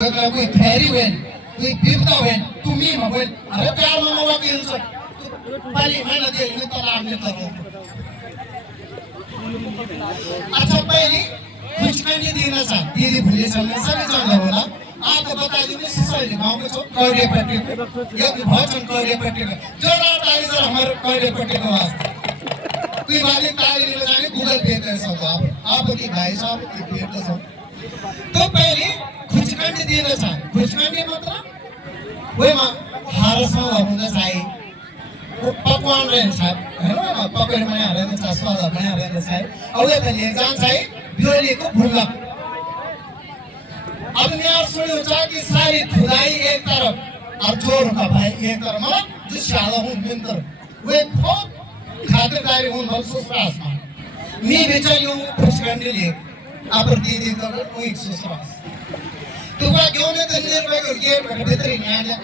कोई खैरी वेन कोई बिपता वेन तुम्ही मगवेन अरे प्यार में मवा के इंसो पहली मैंने दे इन्हें तलाक में करो अच्छा पहली कुछ करने देना सा दीदी भूले चलने सभी चलने वाला आप बता दी मैं सिसाई गाँव के चो कौड़े पट्टी ये भी बहुत चंद कौड़े पट्टी का जो रात आई सर हमारे कौड़े पट्टी का वास्ते कोई वाली ताली नहीं लगाने गूगल पे कर सकते आप की भाई साहब की पेट का सब तो पहले खुचकंडी दिएर छ खुचकंडी मात्र वही मा हारसमा हुँदा चाहिँ पकवान रहन्छ हैन पकवान में हालेर छ स्वाद पनि हालेर छ अब यता एग्जाम चाहिँ बियोलीको भुल्ला अब यहाँ सुन्यो छ कि सारी खुदाई एक तरफ और चोर का भाई एक तरफ मतलब जो शाला हूं मिंतर वे बहुत खातिरदारी हूं बहुत सुसरास मा मी बेचलियो खुचकंडी लिए आप दीदी का कोई सुसरास तो क्या क्यों नहीं तन्नीर पे कोई गेट बैठे बेहतरीन है